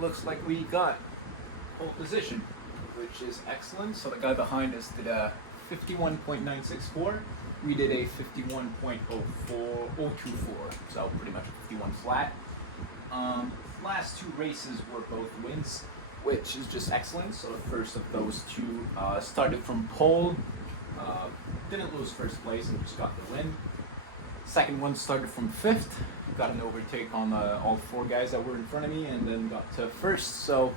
looks like we got pole position, which is excellent. So the guy behind us did a 51.964. We did a 51.024, so pretty much 51 flat. Last two races were both wins, which is just excellent. So the first of those two started from pole, didn't lose first place and just got the win. Second one started from fifth, got an overtake on all four guys that were in front of me, and then got to first. So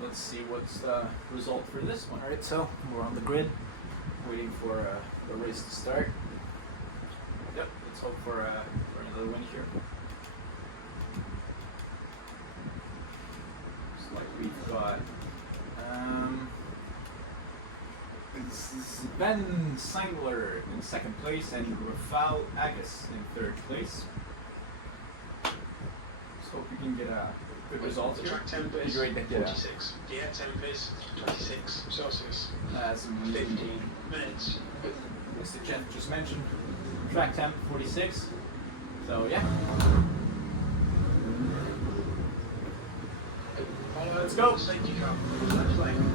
let's see what's the result for this one. Alright, so we're on the grid, waiting for the race to start. Yep, let's hope for another win here. Looks like we've got Sven Singler in second place and Rafal Agus in third place. Let's hope we can get a good result here. Track temp is 46. The air temp is 26 Celsius. That's 15 minutes. Mr. Jeff just mentioned. Track temp 46. So yeah. Let's go. Safety car. Left lane.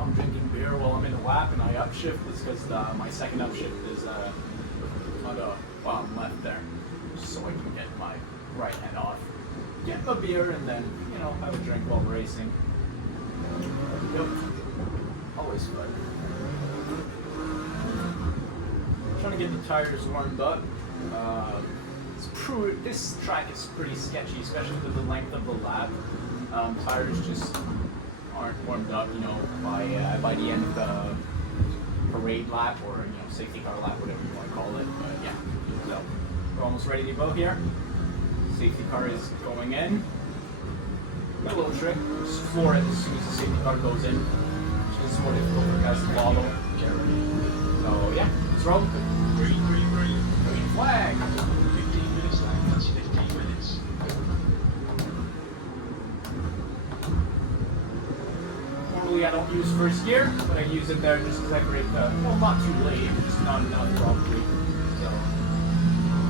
I'm drinking beer while I'm in the lap and I upshift. It's because my second upshift is on the bottom left there, so I can get my right hand off. Get my beer and then, you know, have a drink while racing. Yep. Always fun. Trying to get the tires warmed up. This track is pretty sketchy, especially with the length of the lap. Tires just aren't warmed up, you know, by the end of the parade lap or, you know, safety car lap, whatever you want to call it. But yeah, so we're almost ready to go here. Safety car is going in. Got a little trick, just floor it as soon as the safety car goes in, which is more difficult for guys to follow. So yeah, let's roll. Green flag. 15 minutes left. That's 15 minutes. Normally I don't use first gear, but I use it there just because I brake, well, not too late, just not enough probably. So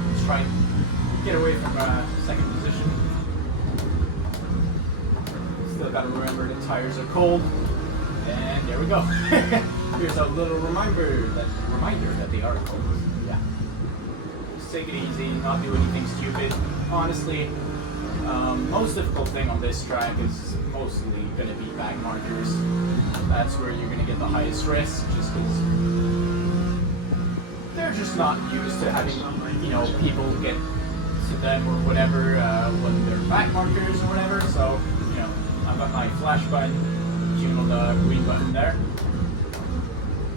let's try and get away from second position. Still got to remember the tires are cold, and there we go. Here's a little reminder that they are cold. Yeah, just take it easy, not do anything stupid. Honestly, most difficult thing on this track is mostly going to be back markers. That's where you're going to get the highest risk, just because they're just not used to having, you know, people get to them or whatever when they're back markers or whatever. So, you know, I've got my flash button, tuned on the green button there.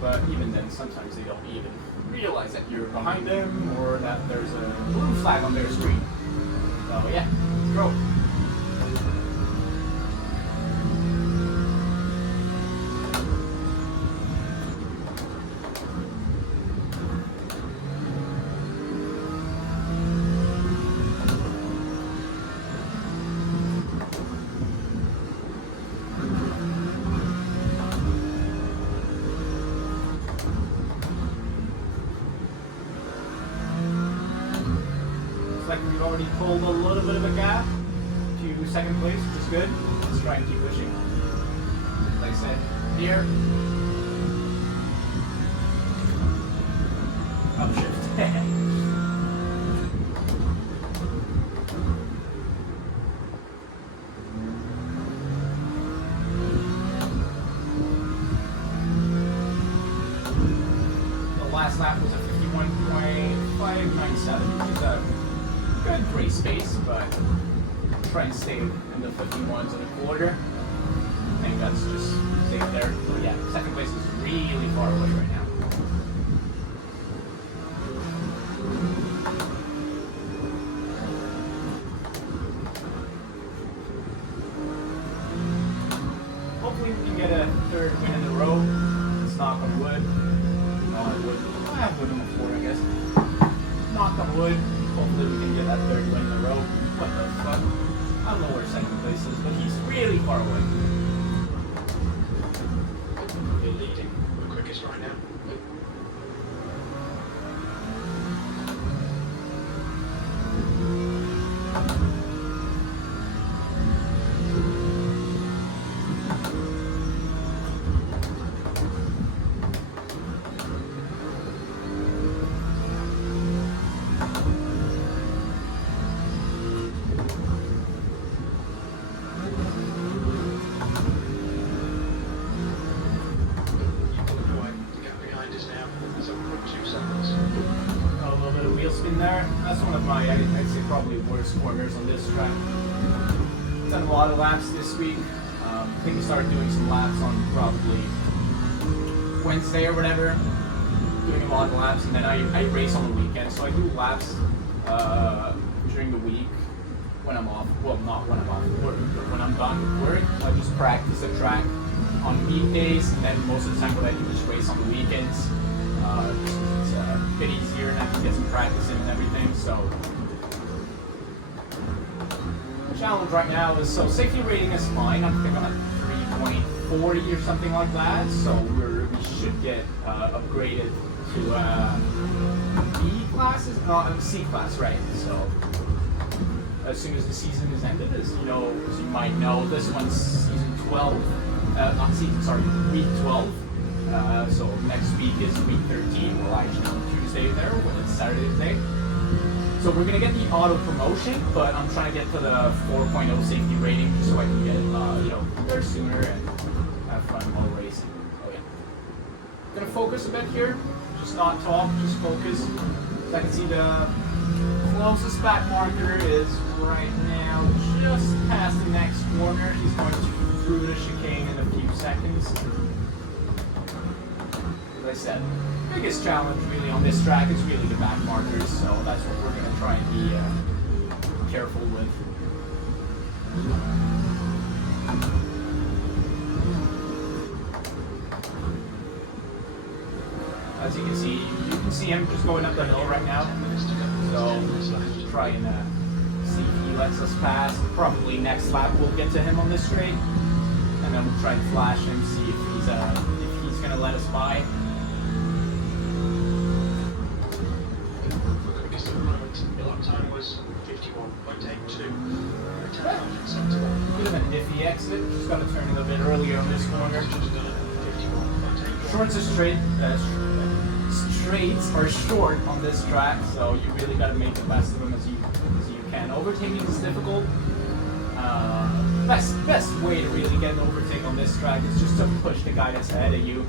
But even then, sometimes they don't even realize that you're behind them or that there's a blue flag on their screen. So yeah, go. Like we've already pulled a little bit of a gap to second place, which is good. Let's try and keep pushing. Like I said, here. Upshift. The last lap was a 51.597, which is a good race pace, but try and stay in the 51s and a quarter. Thank that's just safe there. But yeah, second place is really far away right now. Hopefully we can get a third win in a row. Let's knock on wood. I have wood on the floor, I guess. Knock on wood. Hopefully we can get that third win in a row. What the fuck? I don't know where second place is, but he's really far away. You're leading. The quickest right now. That's one of my, I'd say, probably worst corners on this track. Done a lot of laps this week. I think we started doing some laps on probably Wednesday or whatever. Doing a lot of laps, and then I race on the weekend. So I do laps during the week when I'm off. Well, not when I'm off work, but when I'm done with work, I just practice the track on weekdays, and then most of the time what I do is race on the weekends. It's a bit easier and I can get some practice in and everything, so the challenge right now is, so safety rating is fine. I think I'm at 3.40 or something like that, so we should get upgraded to B classes, not C class, right? So as soon as the season is ended, as you know, as you might know, this one's season 12, not season, sorry, week 12. So next week is week 13. We'll actually on Tuesday there when it's Saturday today. So we're gonna get the auto promotion, but I'm trying to get to the 4.0 safety rating just so I can get there sooner and have fun while racing. So yeah, gonna focus a bit here. Just not talk, just focus. So I can see the closest back marker is right now just past the next corner. He's going through the chicane in a few seconds. As I said, biggest challenge really on this track is really the back markers, so that's what we're going to try and be careful with. As you can see him just going up the hill right now, so try and see if he lets us pass. Probably next lap we'll get to him on this straight, and then we'll try and flash him, see if he's going to let us by. Time was 51.82. Bit of a nifty exit. Just got to turn in a bit earlier on this corner. Shorts are straight. Straights are short on this track, so you really got to make the best of them as you can. Overtaking is difficult. Best way to really get an overtake on this track is just to push the guy that's ahead of you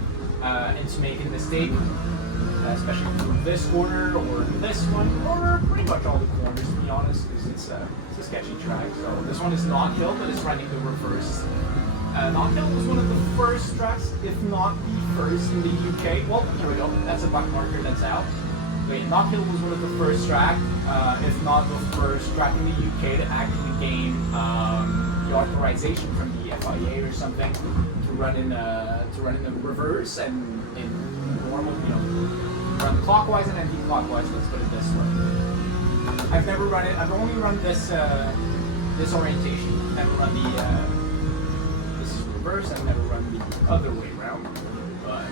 into making a mistake. Especially through this corner or this one, or pretty much all the corners, to be honest, because it's a sketchy track. So this one is Knockhill, but it's running the reverse. Knockhill was one of the first tracks, if not the first in the UK. Well, here we go. That's a back marker that's out. Wait, Knockhill was one of the first track, if not the first track in the UK to actually gain the authorization from the FIA or something to run in the reverse and in normal, run clockwise and anti-clockwise. Let's put it this way. I've never run it. I've only run this this orientation. Never run the this is reverse. I've never run the other way around. But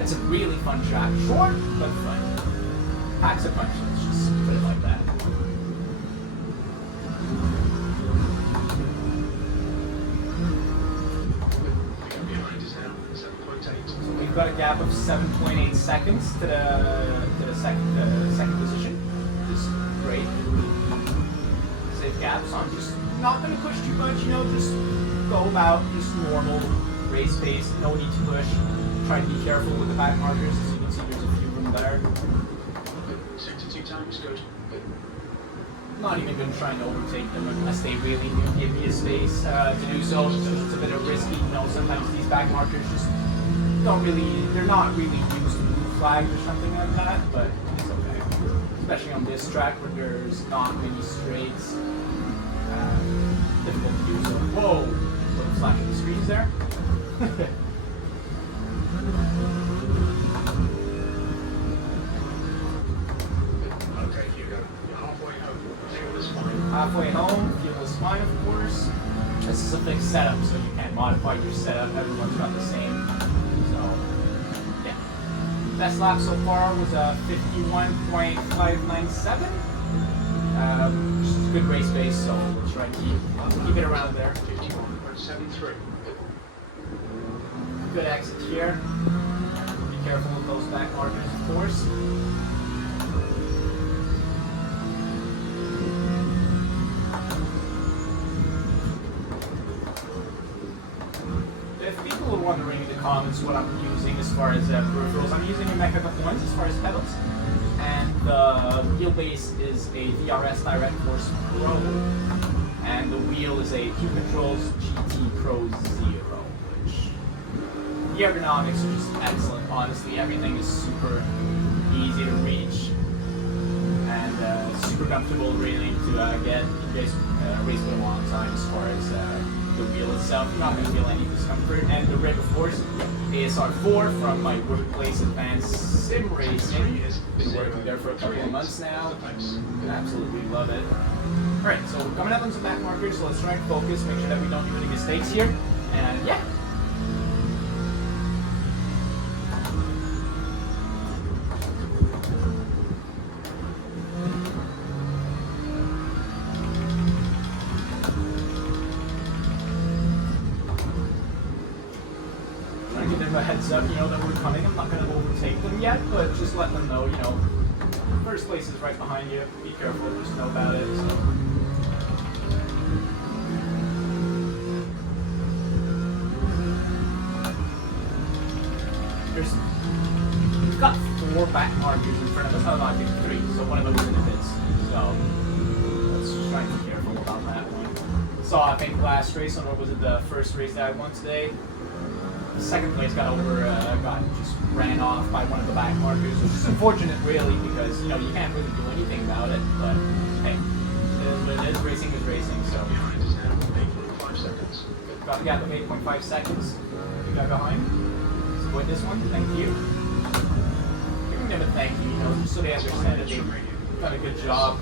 it's a really fun track. Short but fun. Packs a punch. Let's just put it like that. We've got a gap of 7.8 seconds to the second position, which is great. Safe gap, so I'm just not going to push too much, just go about just normal race pace, no need to push. Try to be careful with the back markers, as you can see there's a few of them there. Sector 2 time is good. not even going to try and overtake them unless they really do give me a space to do so. It's a bit of risky. You know, sometimes these back markers just don't really, they're not really used to blue flags or something like that, but it's okay. Especially on this track where there's not many straights. Difficult to do so. Whoa! Little flash of the screens there. Okay, Hugo. You're halfway home. Fuel is fine. Halfway home, fuel is fine, of course. This is a fixed setup, so you can't modify your setup. Everyone's got the same. So, yeah. Best lap so far was 51.597. Which is a good race pace, so we'll try and keep it around there. 51.73. Good exit here. Be careful with those back markers, of course. If people are wondering in the comments what I'm using as far as peripherals, I'm using a Mecha Components as far as pedals. And the wheelbase is a VRS Direct Force Pro, and the wheel is a Q Controls GT Pro Zero, which the ergonomics are just excellent. Honestly, everything is super easy to reach and super comfortable, really, to get race with a long time as far as the wheel itself. You're not going to feel any discomfort. And the rig, of course, ASR4 from my workplace advanced sim racing. Been working there for a couple of months now. Absolutely love it. Alright, so we're coming up on some back markers, so let's try and focus, make sure that we don't do any mistakes here. And yeah. A heads up, you know, that we're coming. I'm not going to overtake them yet, but just let them know, you know, first place is right behind you. Be careful, just know about it. So. We've got 4 back markers in front of us. Oh, no, I think 3, so one of them is in the pits. So, let's just try and be careful about that one. Saw, I think, last race, or was it the first race that I won today? Second place got just ran off by one of the back markers, which is unfortunate, really, because you know you can't really do anything about it. But hey, it is what it is. Racing is racing. So Behind us now, 8.5 seconds. got the gap of 8.5 seconds. You got behind. So avoid this one. Thank you. Giving them a thank you, you know, just so they understand that they've done a good job.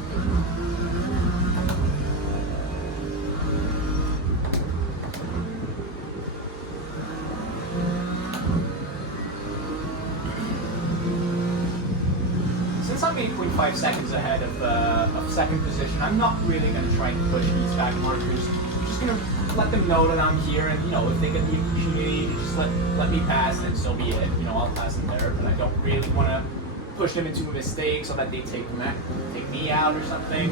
I'm 8.5 seconds ahead of second position. I'm not really going to try and push these back markers. I'm just going to let them know that I'm here, and you know, if they get the opportunity to just let me pass, then so be it. You know, I'll pass them there, but I don't really want to push them into a mistake so that they take me out or something.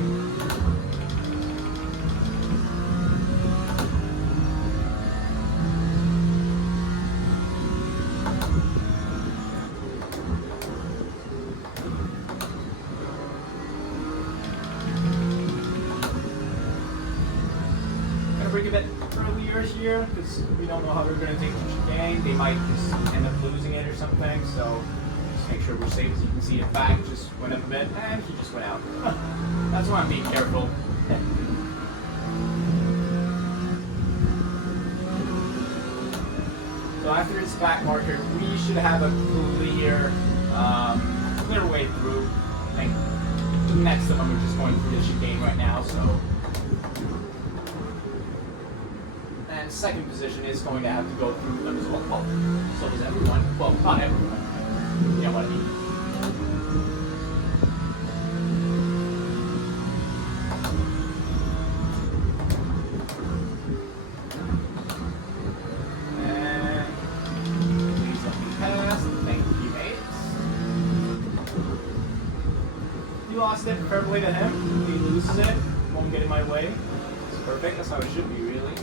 A bit earlier here because we don't know how they're going to take the chicane. They might just end up losing it or something, so just make sure we're safe. As you can see, the back just went up a bit and he just went out. That's why I'm being careful. So after its back marker, we should have a clear way through. I think next to them we're just going through the chicane right now, so. And second position is going to have to go through them as well. Well, so does everyone. Well, not everyone. You know what I mean. And please let me pass. Thank you, mates. You lost it. Fair play to him. He loses it. Won't get in my way. It's perfect. That's how it should be, really.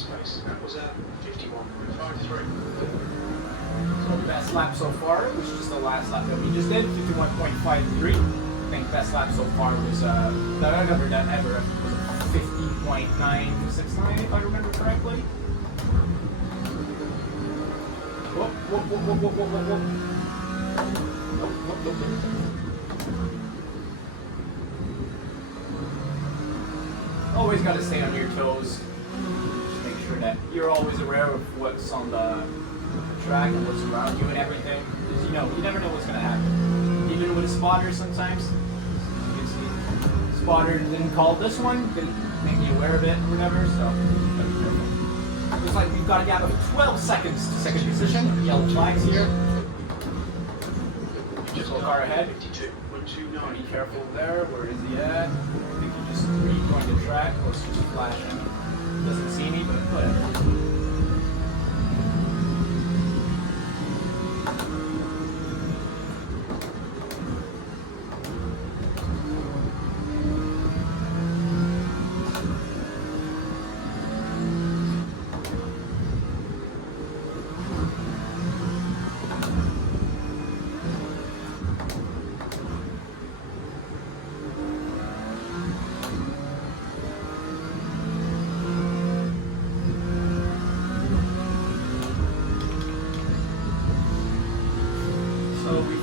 best pace. That was at 51.53. So best lap so far was just the last lap that we just did, 51.53. I think best lap so far was that I've ever done ever was 50.969 if I remember correctly. Whoop, whoop, whoop, whoop, whoop, whoop, whoop, whoop. Nope, nope, nope, nope. Always got to stay on your toes. Just make sure that you're always aware of what's on the track and what's around you and everything. Because you know, you never know what's going to happen. Even with a spotter sometimes. You can see, spotter didn't call this one, didn't make me aware of it or whatever, so gotta be careful. Looks like we've got a gap of 12 seconds to second position. Yellow flags here. Just a car ahead. Be careful there. Where is he at? I think he just rejoined the track or just flashing. Doesn't see me, but whatever.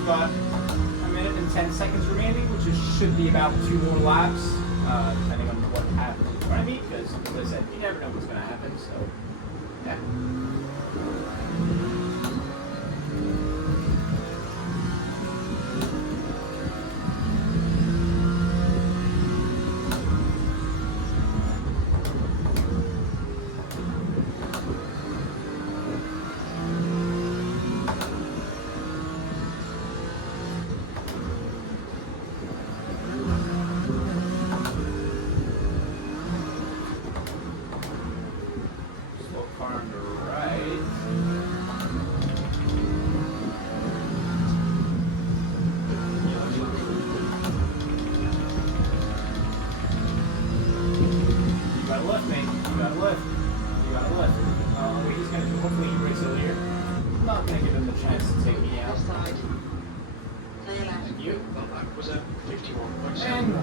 Got a minute and 10 seconds remaining, which should be about 2 more laps, depending on what happens in front of me, because as I said, you never know what's going to happen, so yeah.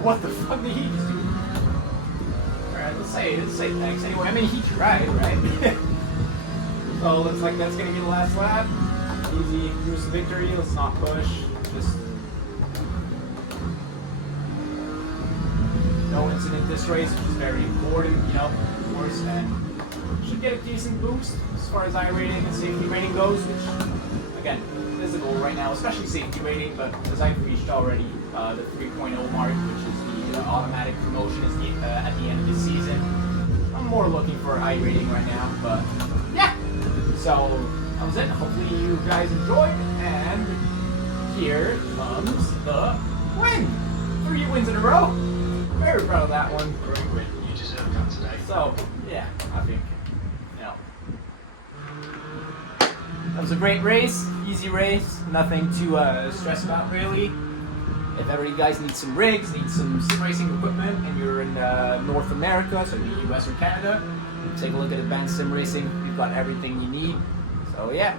What the fuck did he just do? Alright, let's say thanks anyway. I mean, he tried, right? So looks like that's gonna be the last lap. Easy cruise to victory. Let's not push. Just no incident this race, which is very important, you know, of course, and should get a decent boost as far as iRating and safety rating goes, which again, is a goal right now, especially safety rating, but as I've reached already the 3.0 mark, which is the automatic promotion is at the end of the season. I'm more looking for iRating right now, but yeah. So that was it. Hopefully you guys enjoyed, and here comes the win. 3 wins in a row. Very proud of that one. Great win. You deserve that today. So yeah, I think that was a great race, easy race, nothing to stress about really. If ever you guys need some rigs, need some sim racing equipment, and you're in North America, so the US or Canada, take a look at Advanced Sim Racing. We've got everything you need. So yeah,